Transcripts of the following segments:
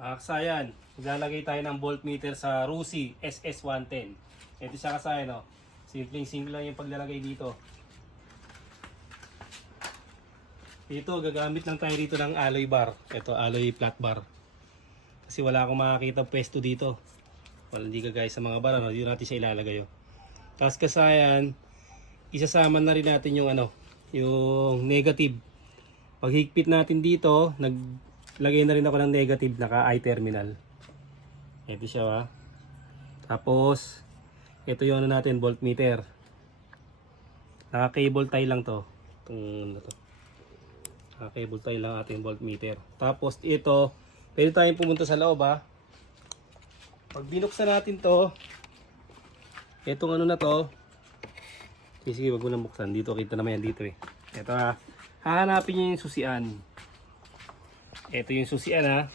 Kasayan, maglalagay tayo ng voltmeter sa Rusi SS110. Ito siya kasayan, no? Simpleng-simple lang yung paglalagay dito. Dito, gagamit lang tayo dito ng alloy bar. Ito, alloy flat bar. Kasi wala akong makakita pwesto dito. Wala, hindi kagaya sa mga bar, no? Dito natin siya ilalagay, oh. Tapos kasayan, isasama na rin natin yung yung negative. Pag higpit natin dito, naglagay na rin ako ng negative naka I-terminal. Ito siya, ha. Tapos ito yung natin, voltmeter. Naka-cable tie lang to. Naka-cable tie lang ating voltmeter. Tapos ito, pwede tayong pumunta sa loob, ha. Pag binuksan natin to, itong na to, sige, wag mo nang buksan. Dito, kita naman yan dito, eh. Ito, ha. Hahanapin nyo yung susian. Ito yung susian, ha.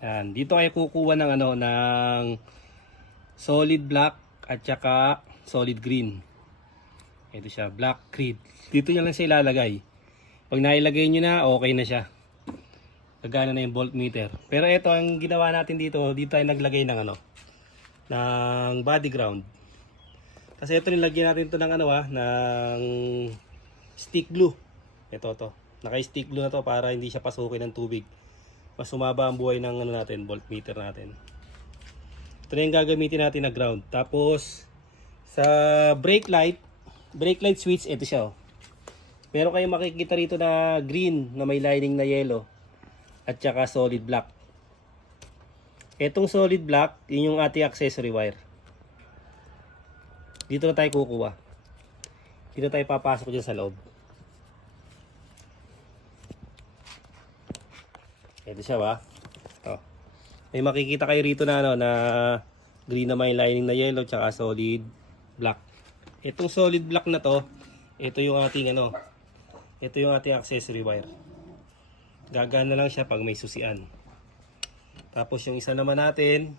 Yan. Dito kayo kukuha ng ng solid black at saka solid green. Ito siya, black green. Dito nyo lang siya ilalagay. Pag nailagay nyo na, okay na siya. Gagana na yung voltmeter. Pero ito, ang ginawa natin dito tayo naglagay ng ng body ground. Kasi ito nilagyan natin ito ng ng stick glue. Ito to. Naka-stick glue na to para hindi siya pasukin ng tubig. Mas sumaba ang buhay ng natin, voltmeter natin. Ito na yung gagamitin natin na ground. Tapos sa brake light switch, ito siya, oh. Meron kayong makikita rito na green na may lining na yellow at saka solid black. Etong solid black, yun yung ating accessory wire. Dito na tayo kukuha. Dito tayo papasok dyan sa loob. Ito siya, ba? Ito. May makikita kayo rito na na green na may lining na yellow tsaka solid black. Itong solid black na to, ito yung ating ito yung ating accessory wire. Gagana lang siya pag may susian. Tapos yung isa naman natin,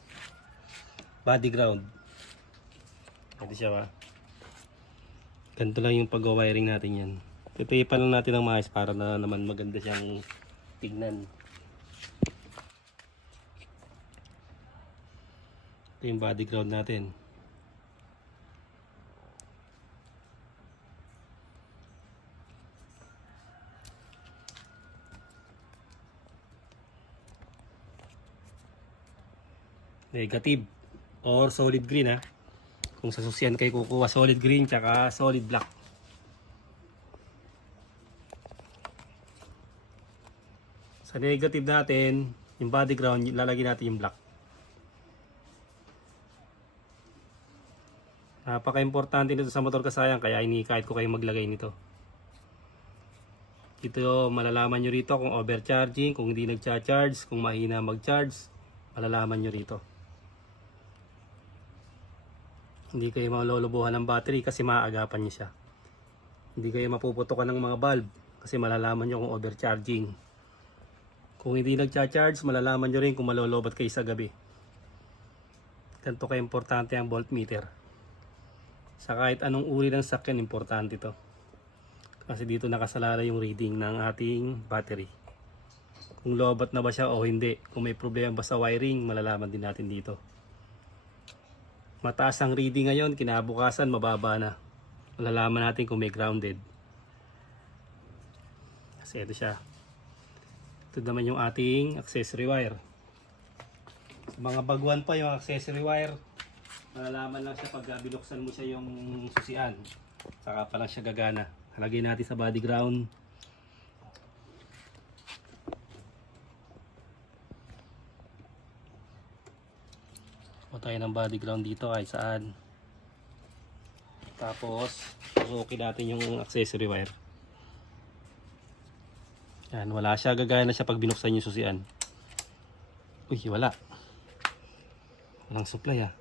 body ground. Ito siya, ba? Ganito lang yung pag-wiring natin yan. Titipan lang natin ng maayos para na naman maganda siyang tignan. Ito yung body ground natin. Negative or solid green, ha. Kung sa susian kayo kukuha, solid green tsaka solid black. Sa negative natin, yung body ground, lalagyan natin yung black. Napaka-importante nito sa motor kasayan, kaya inikahit ko kayo maglagay nito. Dito malalaman nyo rito kung overcharging, kung hindi nagcha-charge, kung mahina mag-charge, malalaman nyo rito. Hindi kayo malolobohan ng battery kasi maaagapan nyo siya. Hindi kayo mapuputokan ng mga bulb kasi malalaman nyo kung overcharging. Kung hindi nagcha-charge, malalaman nyo rin kung malolobat kayo sa gabi. Ganito ka-importante ang voltmeter. Sa kahit anong uri ng sakyan, importante ito. Kasi dito nakasalala yung reading ng ating battery. Kung lobat na ba siya o hindi. Kung may problema ba sa wiring, malalaman din natin dito. Mataas ang reading ngayon, kinabukasan mababa na. Malalaman natin kung may grounded. Kasi ito siya. Ito naman yung ating accessory wire. Sa mga baguhan pa yung accessory wire, malalaman lang siya pag binuksan mo siya yung susian. Saka pa lang siya gagana. Halagay natin sa body ground. O tayo ng body ground dito ay saan. Tapos susukin natin yung accessory wire. Yan, wala siya, gagana siya pag binuksan yung susian. Uy, wala. Walang supply, ah.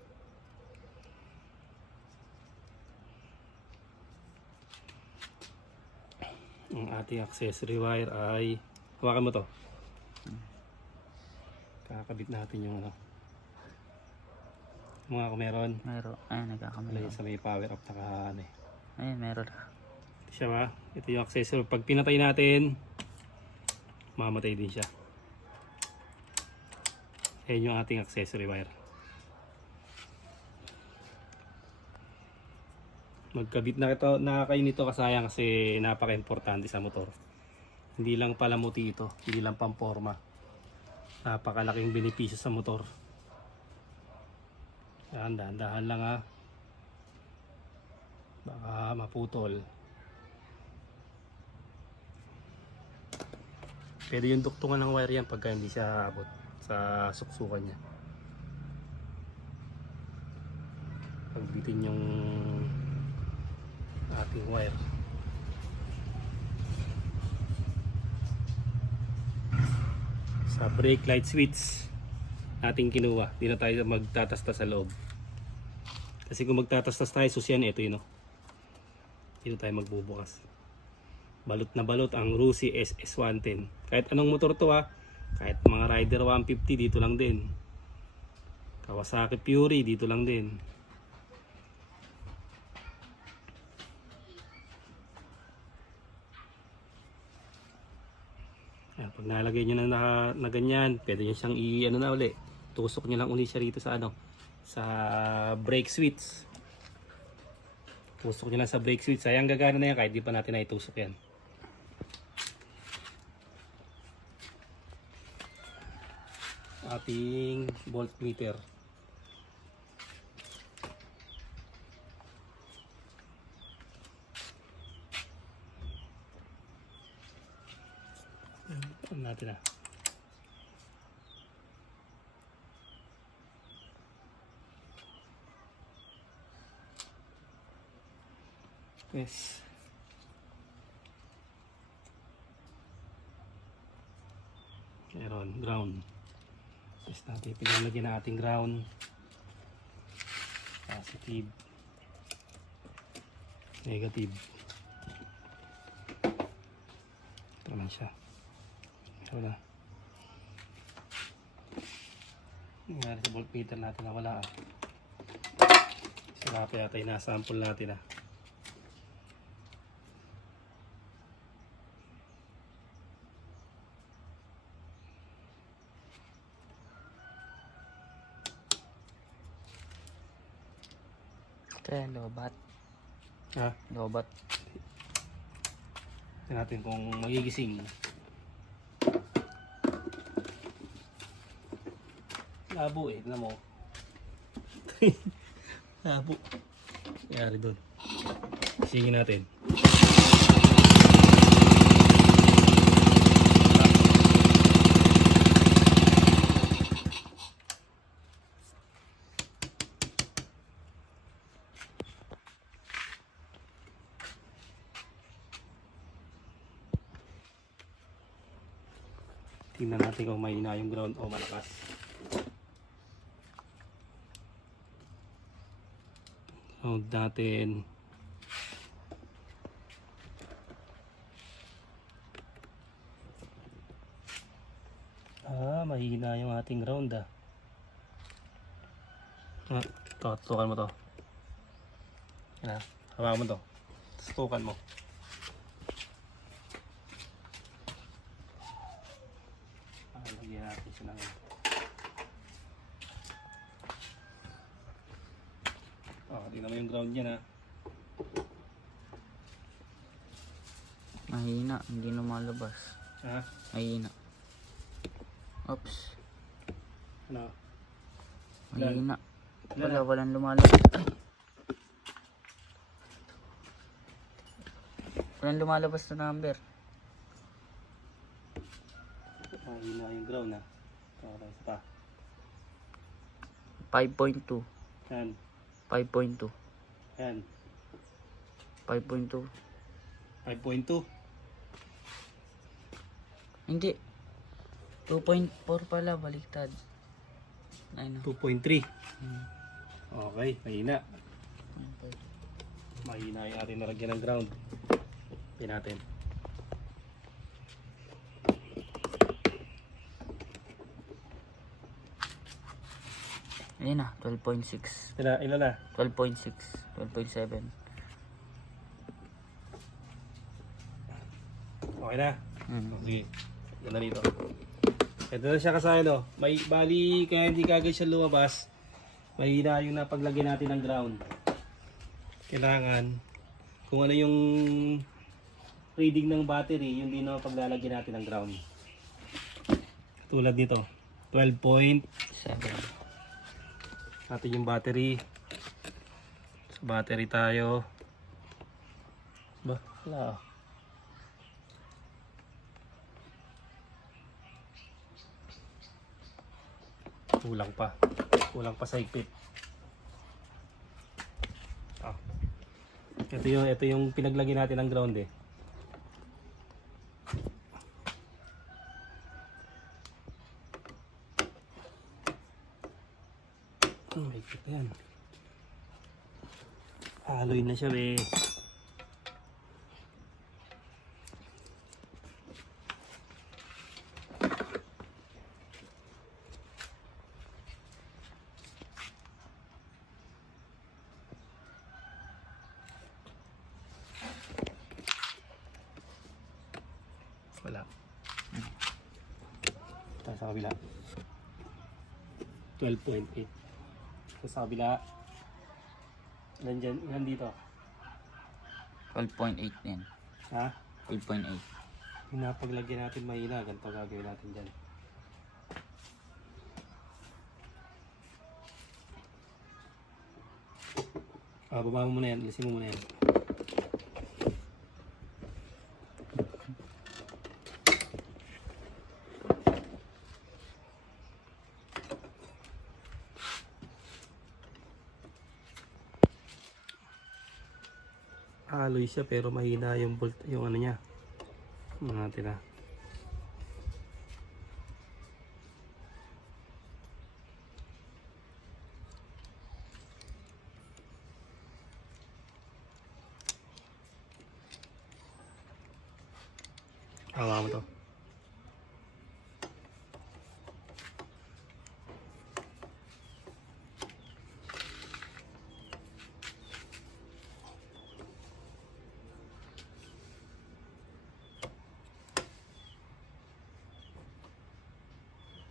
Ang ating accessory wire ay, hawakan mo to. Kakabit natin yung mga kung meron. Meron. Ay, nagkakamali. Sa may power up naka Ay, meron. Ito siya, ba? Ito yung accessory. Pag pinatay natin, mamatay din siya. Ayan yung ating accessory wire. Magkabit na kayo nito kasayang kasi napaka-importante sa motor. Hindi lang palamuti ito, hindi lang pamporma. Napakalaking benepisyo sa motor. Yan, dahan-dahan lang ha. Baka maputol. Pwede yung duktungan ng wire yan pagka hindi siya abot sa suksukan niya. Pagbitin yung ating wire. Sa brake light switch natin kinuha. Hindi na tayo magtatasta sa loob. Kasi kung magtatastas tayo, susyan ito yun. Dito tayo magbubukas. Balot na balot ang Rusi SS110. Kahit anong motor to kahit mga Rider 150 dito lang din. Kawasaki Fury dito lang din. Ayan, pag nalagay nyo na ganyan, pwede nyo siyang uli. Tusok nyo lang uli siya rito sa sa brake switch. Tusok nyo lang sa brake switch. Sayang gagana na yan kahit di pa natin naitusok yan. Ating voltmeter. Ano natin Yes. Meron ground. Yes, natin pinalagyan na ating ground. Positive. Negative. Ito naman siya. Wala. Nangyari sa voltmeter natin na wala Sira pa yata yung nasample natin Ito yan, lobat. Ha? Lobat. Tingnan natin kung magigising. Labo tignan mo. Labo. Nangyari doon. Singin natin. Tingnan natin kung mahina yung ground o malakas. Ground natin. Mahina yung ating ground tukan mo to. Yan hawakan mo to. Tukan mo. Lagyan natin siya ng tingnan mo yung ground niya Mahina, hindi lumalabas. Mahina. Oops. Ano? Mahina. Walang lumalabas. Walang lumalabas na number. Mahina yung ground Okay, isa pa. 5.2. Yan. 5.2. Yan. 5.2. 5.2. Hindi. 2.4 pala, baliktad. Ayun. 2.3. Okay, mahina. Mahina yung ating nalagyan ng ground. Pin natin. Ayun na, 12.6. Ilan na? 12.6. 12.7. Okay na? Sige. Ganda dito. Ito na siya kasaya, no? May bali, kaya hindi kagad siya lumabas. Mahina yung napaglagay natin ng ground. Kailangan, kung ano yung reading ng battery, yun din na paglalagyan natin ng ground. Tulad nito, 12.7. Natin yung battery. Sa battery tayo. Ba, wala. Kulang pa. Kulang pa sa higpit. Ah. Ito yung pinaglagay natin ng ground eh. May higpit na yan. Haloy na siya eh. Wala. Ito sa kabila. 12.8. Ito sa kabila. Nandito. 12.8 yan. Ha? 12.8. Pinapaglagyan natin mahina. Ganito gagawin natin dyan. Baba mo muna yan. Alisin mo muna yan. Alloy siya pero mahina yung bolt, yung ano niya. Natin na. Hawa mo to.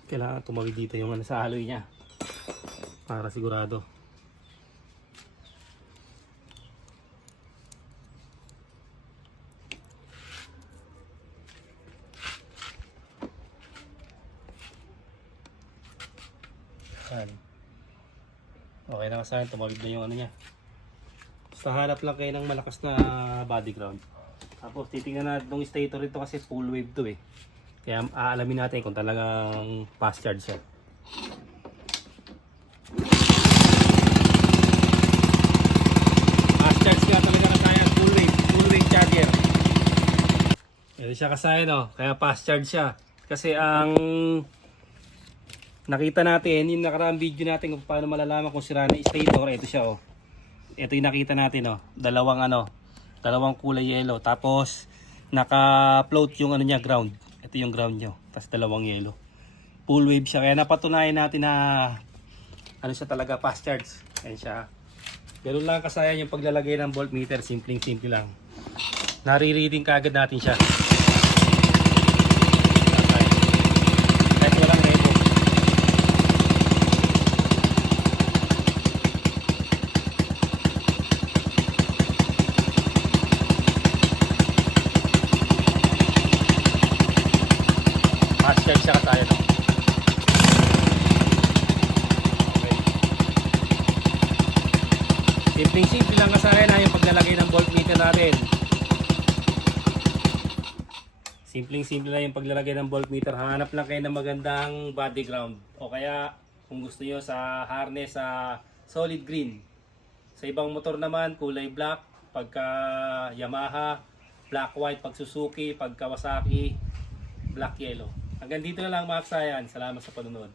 Kailangan tumawid dito yung ano sa alloy niya para sigurado. Yan. Okay na kasi tumawid na yung ano niya. Basta hanap lang kayo ng malakas na body ground. Tapos titingnan natin itong stator ito kasi full wave to eh. Kaya aalamin natin kung talagang fast charge siya. Fast charge nga talaga na kaya, full wave charger. Ito siya kasaya no, kaya fast charge siya. Kasi ang nakita natin, yung nakaraang video natin kung paano malalaman kung sira na stator, ito siya oh. Ito yung nakita natin oh, dalawang kulay yellow. Tapos naka-float yung ano niya, ground. Ito yung ground nyo. Tapos dalawang yellow. Full wave siya. Kaya napatunayan natin na ano siya talaga, fast charge. Ayan siya. Ganun lang kasaya yung paglalagay ng voltmeter. Simpleng-simple lang. Nare-reading kaagad natin siya. Kahit walang rebo. Fast charge siya tayo no. Okay. Simpleng-simple lang kasaya na yung paglalagay ng voltmeter natin. Simpleng-simple lang yung paglalagay ng voltmeter. Hanap lang kayo ng magandang body ground. O kaya kung gusto nyo sa harness sa solid green. Sa ibang motor naman kulay black. Pagka Yamaha, black white. Pag Suzuki, pag Kawasaki, black yellow. Hanggang dito na lang mga kasayan. Salamat sa panunod.